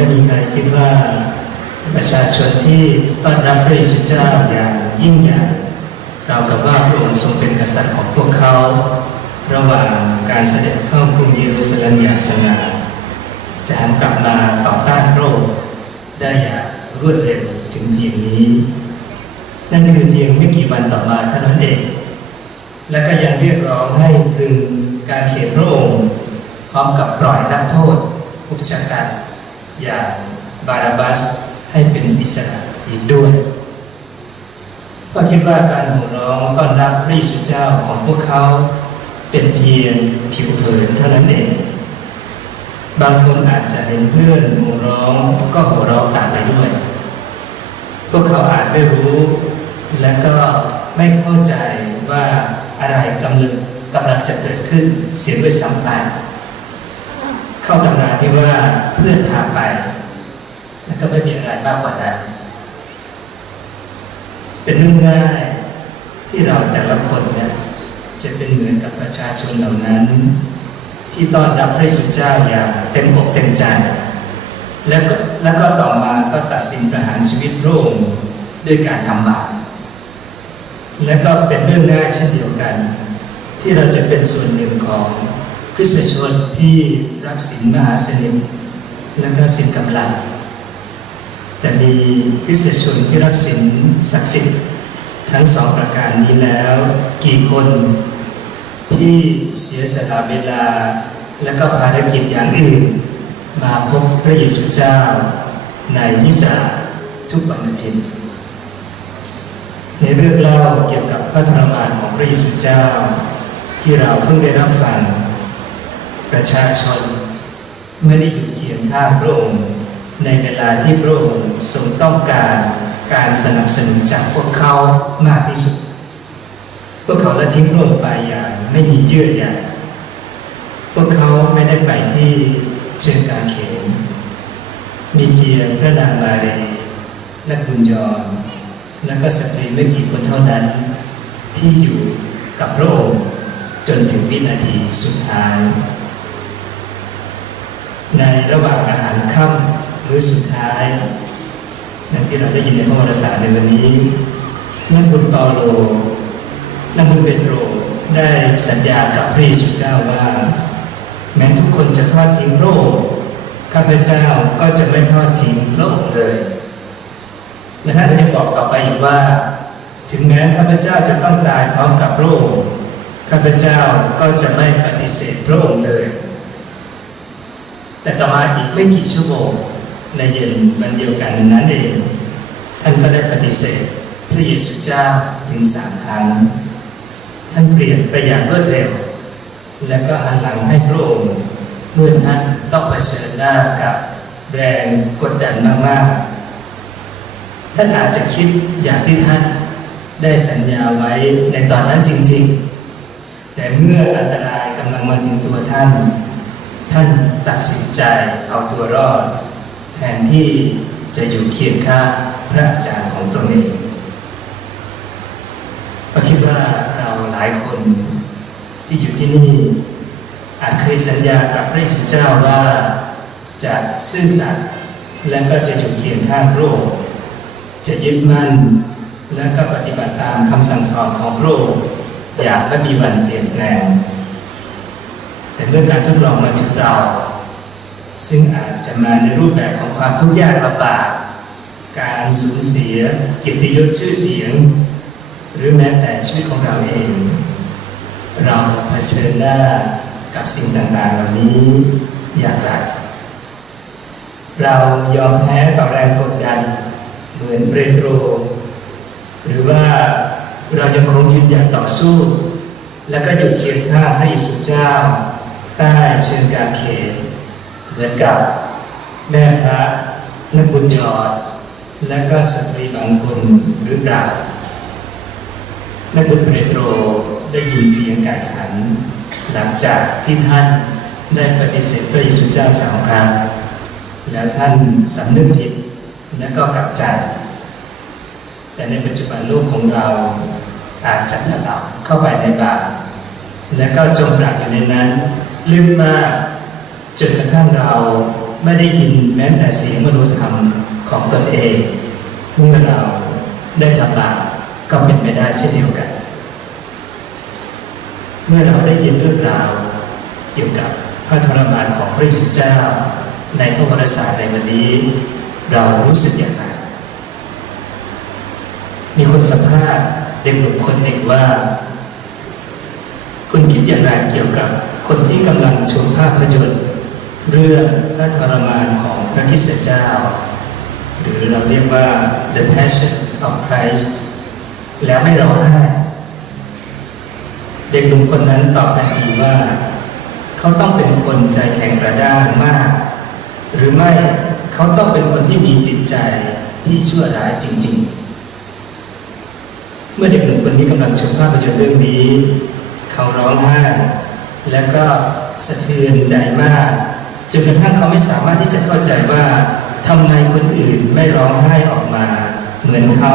ไม่มีใครคิดว่าประชาชนที่ต้อนรับพระเยซูเจ้าอย่างยิ่งใหญ่เรากับว่าพระองค์ทรงเป็นกษัตริย์ของพวกเขา ระหว่างการเสด็จเข้ากรุงเยรูซาเล็มอย่างสง่าจะหันกลับมาต่อต้านโรคได้อย่างรวดเร็วถึงเพียงนี้ นั่นคือเพียงไม่กี่วันต่อมาเท่านั้นเอง และก็ยังเรียกร้องให้ตรึงการเขียนพระองค์ พร้อมกับปล่อยนักโทษอุกชะกัน อย่างบาราบัสให้เป็นอิสระอีกด้วย ก็คิดว่าการโห่ร้องต้อนรับพระเยซูเจ้าของพวกเขาเป็นเพียงผิวเผินเท่านั้นเอง บางคนอาจจะเห็นเพื่อนโห่ร้องก็โห่ร้องตามไปด้วย พวกเขาอาจไม่รู้ และก็ไม่เข้าใจว่าอะไรกำลังกำลังจะเกิดขึ้นเสียด้วยซ้ำไป เข้าตำราที่ว่าเพื่อนพาไป แล้วก็ไม่มีอะไรมากกว่านั้น เป็นเรื่องง่ายที่เราแต่ละคนเนี่ยจะเป็นเหมือนกับประชาชนเหล่านั้น ที่ต้อนรับพระเยซูเจ้าอย่างเต็มอกเต็มใจ แล้วก็แล้วก็ต่อมาก็ตัดสินประหารชีวิตพระองค์ด้วยการทำบาปและก็เป็นเรื่องง่ายเช่นเดียวกัน ที่เราจะเป็นส่วนหนึ่งของ ริสตชนที่รับสินมหาสนิทและก็สินกำลัง แต่มีคริสตชนที่รับสินศักดิ์สิทธิ์ทั้งสองประการนี้แล้ว กี่คนที่เสียสละเวลา และก็ภารกิจอย่างอื่น มาพบพระเยซูเจ้าในมิสาทุกวันอาทิตย์ในเรื่องเล่าเกี่ยวกับพระทรมานของพระเยซูเจ้า ที่เราเพิ่งได้รับฟัง ประชาชนไม่ได้อยู่เคียงข้างพระองค์ ในเวลาที่พระองค์ทรงต้องการการสนับสนุนจากพวกเขามากที่สุด พวกเขาละทิ้งพระองค์ไปอย่างไม่มีเยื่อใยพวกเขาไม่ได้ไปที่เชิงการเขนมีเพียงพระนางมาเรและบุญยอนและก็สตรีไม่กี่คนเท่านั้น ที่อยู่กับพระองค์จนถึงวินาทีสุดท้าย ในระหว่างอาหารค่ำมื้อสุดท้ายนั่นที่เราได้ยินในพระวรสารในวันนี้นักบุญเปาโลนักบุญเปโตรได้สัญญากับพระเยซูเจ้าว่า แม้ทุกคนจะทอดทิ้งโลกข้าพเจ้าก็จะไม่ทอดทิ้งโลกเลยและท่านยังบอกต่อไปอีกว่า ถึงแม้ข้าพเจ้าจะต้องตายพร้อมกับโลกข้าพเจ้าก็จะไม่ปฏิเสธพระองค์เลย แต่ต่อมาอีกไม่กี่ชั่วโมงในเย็นวันเดียวกันนั้นเองท่านก็ได้ปฏิเสธพระเยซูเจ้าถึงสามครั้ง ท่านเปลี่ยนไปอย่างรวดเร็ว และก็หันหลังให้พระองค์เมื่อท่านต้องเผชิญหน้ากับแรงกดดันมากๆ ท่านอาจจะคิดอย่างที่ท่านได้สัญญาไว้ในตอนนั้นจริงๆ แต่เมื่ออันตรายกำลังมาถึงตัวท่าน ท่านตัดสินใจเอาตัวรอด แทนที่จะอยู่เคียงข้างพระอาจารย์ของตนเองก็คิดว่าเราหลายคนที่อยู่ที่นี่อาจเคยสัญญากับพระเยซูเจ้าว่าจะซื่อสัตย์และก็จะอยู่เคียงข้างพระองค์จะยึดมั่นและก็ปฏิบัติตามคำสั่งสอนของพระอย่าไม่มีวันเปลี่ยนแปลง แต่เมื่อการทดลองมาถึงเรา ซึ่งอาจจะมาในรูปแบบของความทุกข์ยากลำบากการสูญเสียเกียรติยศชื่อเสียง หรือแม้แต่ชีวิตของเราเอง เราเผชิญหน้ากับสิ่งต่างๆเหล่านี้อย่างไร เรายอมแพ้ต่อแรงกดดันเหมือนเปโตร หรือว่าเรายังคงยืนหยัดต่อสู้ และก็อยู่เคียงข้างพระเยซูเจ้า ใต้เชิงกางเขนเหมือนกับแม่พระนักบุญยอด และก็สตรีบางคนหรือเปล่านักบุญเปโตรได้ยินเสียงการขัน หลังจากที่ท่านได้ปฏิเสธพระเยซูเจ้าสองครั้งแล้วท่านสำนึกผิดและก็กลับใจ แต่ในปัจจุบันโลกของเราอาจจะถลำเข้าไปในบาปและก็จมปลักอยู่ในนั้น ลึกมากจนกระทั่งเราไม่ได้ยินแม้แต่เสียงมนุษยธรรมของตนเองเมื่อเราได้ทำบาปก็เป็นไปได้เช่นเดียวกัน เมื่อเราได้ยินเรื่องราวเกี่ยวกับพระทรมานของพระเยซูเจ้า ในพระวรสารในวันนี้ เรารู้สึกอย่างไรมีคนสัมภาษณ์เด็กหนุ่มคนหนึ่งว่า คุณคิดอย่างไรเกี่ยวกับ คนที่กำลังชมภาพยนตร์เรื่องพระทรมานของพระคิสเจ้า หรือเราเรียกว่า The Passion of Christ แล้วไม่ร้องไห้เด็กหนุ่มคนนั้นตอบทันทีว่า เขาต้องเป็นคนใจแข็งกระด้างมาก หรือไม่เขาต้องเป็นคนที่มีจิตใจที่ชั่วร้ายจริง ๆ เมื่อเด็กหนุ่มคนนี้กำลังชมภาพยนตร์เรื่องนี้ เขาร้องไห้ และก็สะเทือนใจมากจนกระทั่งเขาไม่สามารถที่จะเข้าใจว่าทำไมคนอื่นไม่ร้องไห้ออกมา เหมือนเขา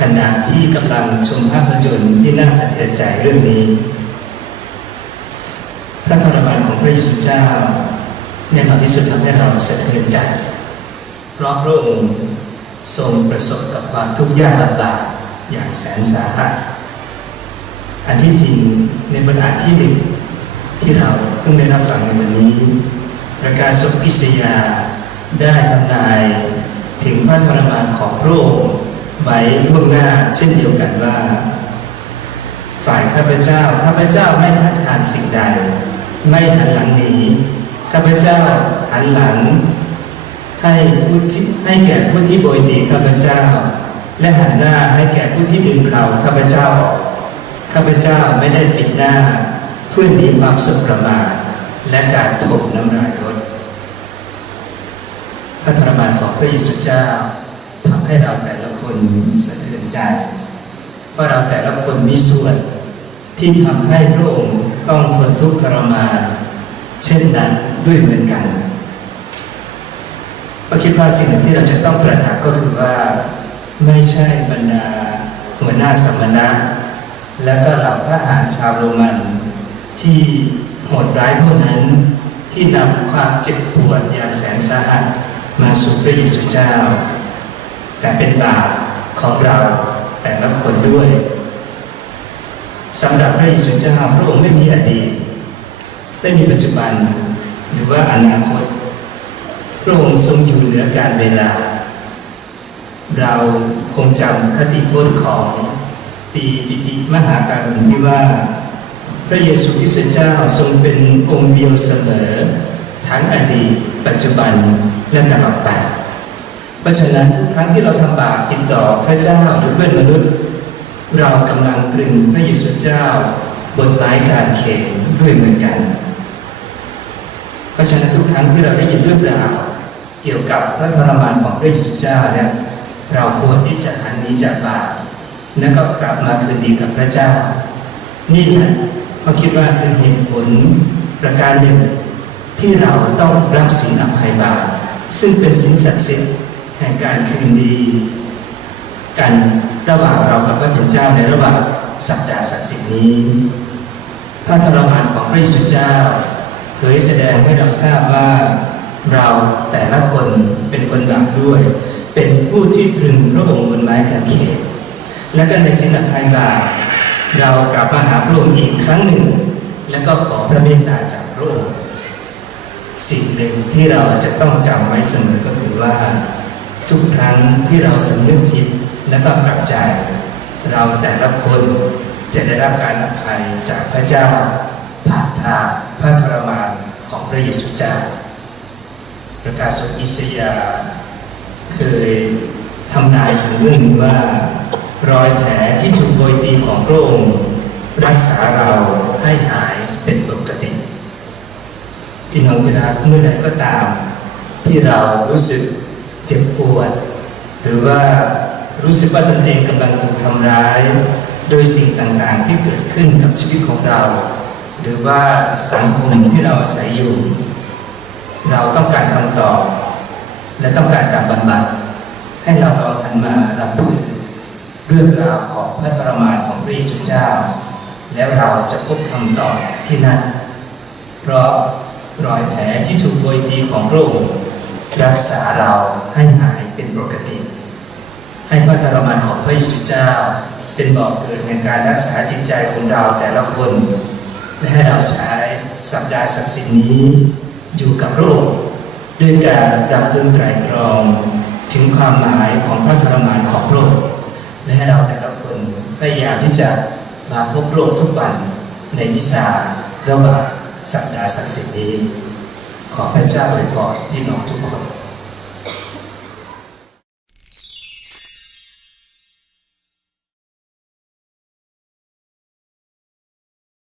ขณะที่กำลังชมภาพยนตร์ที่น่าสะเทือนใจเรื่องนี้ พระทรรมานของพระเยซูเจ้าแน่นอนที่สุดทำให้เราสะเทือนใจเพราะพระองค์ทรงประสบกับความทุกข์ยากลำบากอย่างแสนสาหัสอันที่จริงในบทอ่านที่หนึ่ง ที่เราเพิ่งได้รับฟังในวันนี้ ประกาศสกิสยาได้ทำนายถึงพระทรมานของพระองค์ไว้ล่วงหน้าเช่นเดียวกันว่า ฝ่ายข้าพเจ้าข้าพเจ้าไม่ทัดทานสิ่งใด ไม่หันหลังหนีข้าพเจ้าหันหลัง ให้ผู้ที่ให้แก่ผู้ที่โบยตีข้าพเจ้า และหันหน้าให้แก่ผู้ที่ดึงเราข้าพเจ้าข้าพเจ้าไม่ได้ปิดหน้า เพื่อหนีความสุขประมาทและการถมน้ำลายรถพระทรมานของพระเยซูเจ้าทำให้เราแต่ละคนสะเทือนใจว่าเราแต่ละคนมีส่วนที่ทำให้พระองค์ต้องทนทุกข์ทรมานเช่นนั้นด้วยเหมือนกันก็คิดว่าสิ่งหนึ่งที่เราจะต้องตระหนักก็คือว่าไม่ใช่บรรดาหัวหน้าสมณะและก็เหล่าทหารชาวโรมัน ที่โหดร้ายเท่านั้น ที่นำความเจ็บปวดอย่างแสนสาหัสมาสู่พระเยซูเจ้า แต่เป็นบาปของเราแต่ละคนด้วยสำหรับพระเยซูเจ้าพระองค์ไม่มีอดีตไม่มีปัจจุบันหรือว่าอนาคตพระองค์ทรงอยู่เหนือการเวลา เราคงจำคติพจน์ของปีปิติมหาการุณที่ว่า พระเยซูคริสต์เจ้าทรงเป็นองค์เดียวเสมอ ทั้งอดีต ปัจจุบันและตลอดไปเพราะฉะนั้นทุกครั้งที่เราทำบาปผิดต่อพระเจ้าหรือเพื่อนมนุษย์ เรากำลังตรึงพระเยซูเจ้าบนไม้กางเขนด้วยเหมือนกัน เพราะฉะนั้นทุกครั้งที่เราได้ยินเรื่องราวเกี่ยวกับพระทรมานของพระเยซูเจ้าเนี่ยเราควรที่จะหันนี้จากบาปแล้วก็กลับมาคืนดีกับพระเจ้า นี่แหละ ก็คิดว่าคือเหตุผลประการหนึ่งที่เราต้องรับสินอภัยบาปซึ่งเป็นสินศักดิ์สิทธิ์แห่งการคืนดี กันระหว่างเรากับพระเป็นเจ้าในระหว่างสัปดาห์ศักดิ์สิทธิ์นี้ พระทรรมานของพระเยซูเจ้าเผยแสดงให้เราทราบว่าเราแต่ละคนเป็นคนบาปด้วย เป็นผู้ที่ตรึงพระองค์บนไม้กางเขนและก็ในสินอภัยบาป เรากลับมาหาพระองค์อีกครั้งหนึ่ง และก็ขอพระเมตตาจากพระองค์สิ่งหนึ่งที่เราจะต้องจำไว้เสมอก็คือว่า ทุกครั้งที่เราสำนึกผิดและก็กลับใจ เราแต่ละคนจะได้รับการอภัยจากพระเจ้าผ่านทางพระทรมานของพระเยซูเจ้าประกาศสดอิสยาเคยทำนายถึงเรื่องนี้ว่า รอยแผลที่ถูกโรยตีของพระองค์รักษาเราให้หายเป็นปกติพี่น้องที่รักเมื่อใดก็ตาม ที่เรารู้สึกเจ็บปวด หรือว่ารู้สึกว่าตนเองกำลังถูกทำร้าย โดยสิ่งต่างๆที่เกิดขึ้นกับชีวิตของเรา หรือว่าสังคมที่เราอาศัยอยู่ เราต้องการคำตอบ และต้องการการบรรบัดให้เราลองหันมารับรู้ เรื่องราวของพระทรมานของพระเยซูเจ้า แล้วเราจะพบคำตอบที่นั่น เพราะรอยแผลที่ถูกโบยตีของพระองค์รักษาเราให้หายเป็นปกติ ให้พระทรมานของพระเยซูเจ้า เป็นบ่อกเกิดแห่งการรักษาจิตใจของเราแต่ละคน และให้เราใช้สัปดาห์ศักดิ์สิทธิ์นี้ อยู่กับพระองค์ด้วยการดำพึงไตรตรอง ถึงความหมายของพระทรมานของพระองค์ ให้เราแต่ละคนพยายามที่จะมาพบโลกทุกวันในวิสาระหว่างสัปดาห์ศักดิ์สิทธิ์นี้ ขอพระเจ้าอวยพรพี่น้องทุกคน